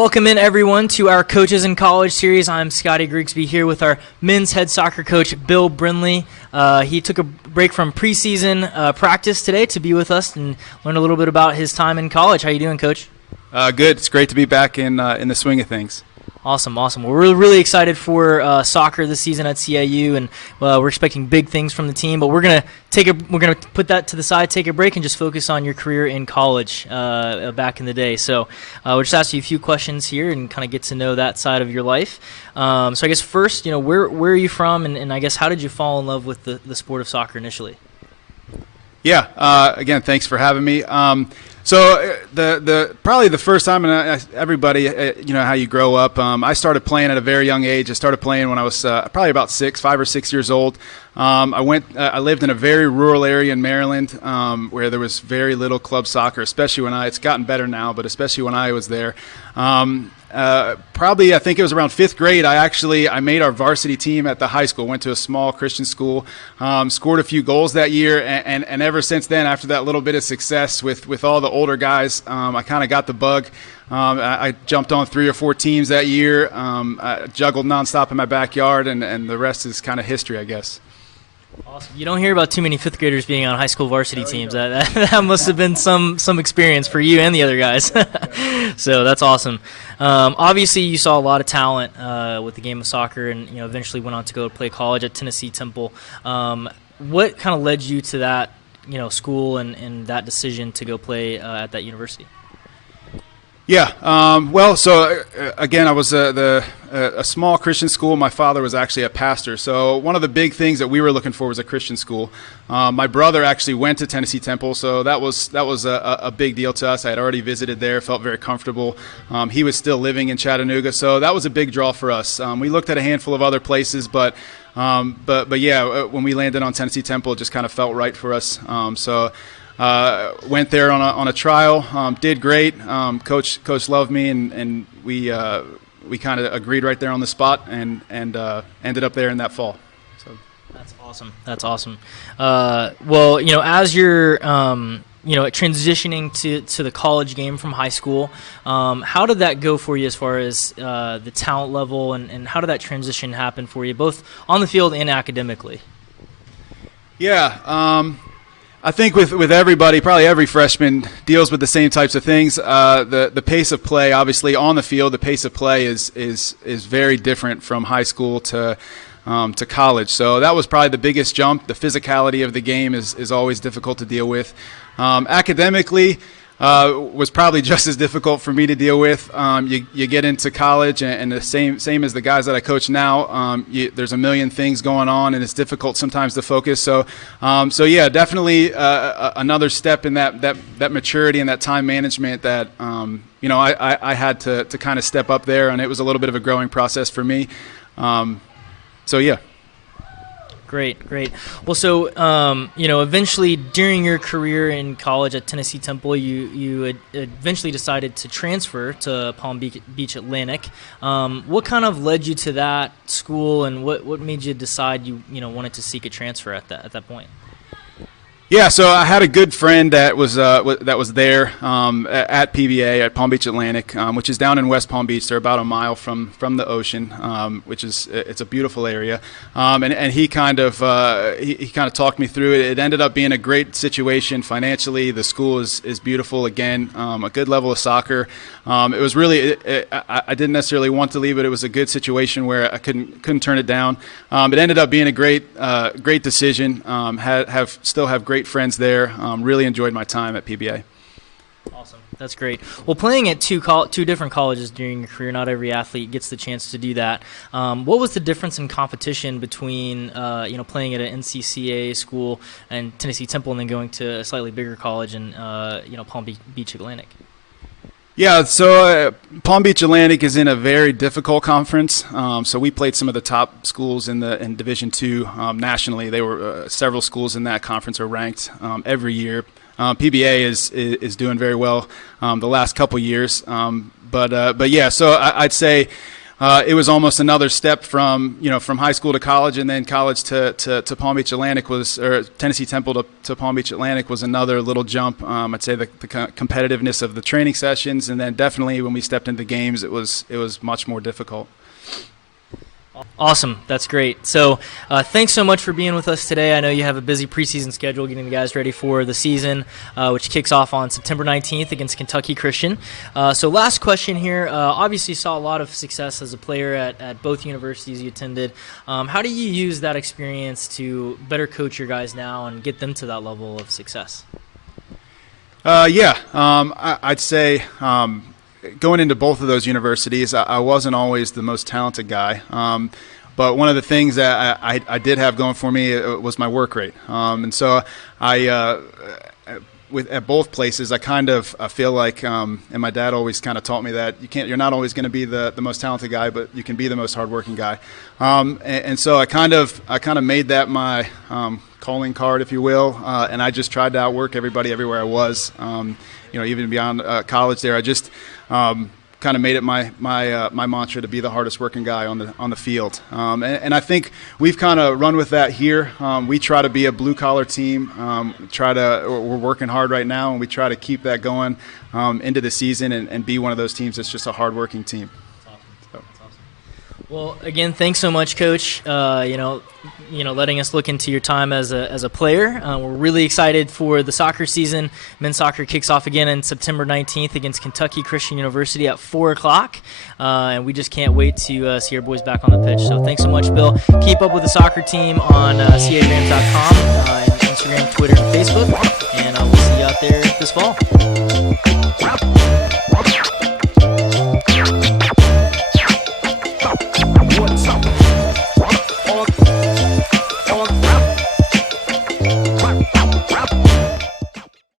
Welcome in, everyone, to our Coaches in College series. I'm Scotty Grigsby here with our men's head soccer coach, Bill Brindley. He took a break from preseason practice today to be with us and learn a little bit about his time in college. How you doing, Coach? Good. It's great to be back in the swing of things. Awesome. We're really excited for soccer this season at CIU, and we're expecting big things from the team. But we're gonna put that to the side, take a break, and just focus on your career in college back in the day. So we'll just ask you a few questions here and kind of get to know that side of your life. So I guess first, where are you from, and I guess how did you fall in love with the sport of soccer initially? Yeah. Again, thanks for having me. So probably the first time, and everybody, how you grow up. I started playing at a very young age. I started playing when I was probably about 5 or 6 years old. I lived in a very rural area in Maryland where there was very little club soccer, especially it's gotten better now, but especially when I was there. Probably, I think it was around 5th grade, I made our varsity team at the high school, went to a small Christian school, scored a few goals that year, and ever since then, after that little bit of success with all the older guys, I kind of got the bug. I jumped on 3 or 4 teams that year, I juggled nonstop in my backyard, and the rest is kind of history, I guess. Awesome. You don't hear about too many 5th graders being on high school varsity teams. That must have been some experience for you and the other guys. So that's awesome. Obviously, you saw a lot of talent with the game of soccer, and eventually went on to go play college at Tennessee Temple. What kind of led you to that school and that decision to go play at that university? Yeah. Again, I was a small Christian school. My father was actually a pastor. So one of the big things that we were looking for was a Christian school. My brother actually went to Tennessee Temple, so that was a big deal to us. I had already visited there, felt very comfortable. He was still living in Chattanooga, so that was a big draw for us. We looked at a handful of other places, but yeah, when we landed on Tennessee Temple, it just kind of felt right for us. Went there on a trial, did great. Coach loved me, and we kind of agreed right there on the spot, and ended up there in that fall. So That's awesome. As you're transitioning to the college game from high school, how did that go for you as far as the talent level, and how did that transition happen for you, both on the field and academically? Yeah. I think with everybody, probably every freshman deals with the same types of things. The pace of play, obviously on the field, the pace of play is very different from high school to college. So that was probably the biggest jump. The physicality of the game is always difficult to deal with. Academically, was probably just as difficult for me to deal with. You get into college, and the same as the guys that I coach now, there's a million things going on, and it's difficult sometimes to focus. So yeah, definitely another step in that maturity and that time management that I had to kind of step up there, and it was a little bit of a growing process for me. So yeah. Great. Well, so eventually during your career in college at Tennessee Temple, you eventually decided to transfer to Palm Beach Atlantic. What kind of led you to that school, and what made you decide you wanted to seek a transfer at that point? Yeah, so I had a good friend that was there at PBA at Palm Beach Atlantic, which is down in West Palm Beach. They're about a mile from the ocean, it's a beautiful area. And he kind of talked me through it. It ended up being a great situation financially. The school is beautiful again, a good level of soccer. It was really I didn't necessarily want to leave it. It was a good situation where I couldn't turn it down. It ended up being a great decision. Still have great friends there. Really enjoyed my time at PBA. Awesome. That's great. Well, playing at two different colleges during your career, not every athlete gets the chance to do that. What was the difference in competition between playing at an NCCAA school and Tennessee Temple, and then going to a slightly bigger college in Palm Beach Atlantic? Yeah, so Palm Beach Atlantic is in a very difficult conference. So we played some of the top schools in Division II nationally. There were several schools in that conference are ranked every year. PBA is doing very well the last couple years. But yeah, so I'd say it was almost another step from high school to college, and then college to Palm Beach Atlantic or Tennessee Temple to Palm Beach Atlantic was another little jump. I'd say the competitiveness of the training sessions, and then definitely when we stepped into games, it was much more difficult. Awesome. That's great. So thanks so much for being with us today. I know you have a busy preseason schedule getting the guys ready for the season, which kicks off on September 19th against Kentucky Christian. So last question here. Obviously, you saw a lot of success as a player at both universities you attended. How do you use that experience to better coach your guys now and get them to that level of success? I'd say going into both of those universities, I wasn't always the most talented guy. But one of the things that I did have going for me was my work rate. And so at both places, I feel like, and my dad always kind of taught me that you're not always going to be the most talented guy, but you can be the most hardworking guy. And so I kind of made that my calling card, if you will, and I just tried to outwork everybody everywhere I was. Even beyond college there, I just kind of made it my mantra to be the hardest working guy on the field. And I think we've kind of run with that here. We try to be a blue collar team. We're working hard right now, and we try to keep that going into the season and be one of those teams that's just a hard working team. That's awesome. Well, again, thanks so much, Coach. Letting us look into your time as a player. We're really excited for the soccer season. Men's soccer kicks off again on September 19th against Kentucky Christian University at 4 o'clock. And we just can't wait to see our boys back on the pitch. So thanks so much, Bill. Keep up with the soccer team on CARams.com, Instagram, Twitter, and Facebook. And we'll see you out there this fall.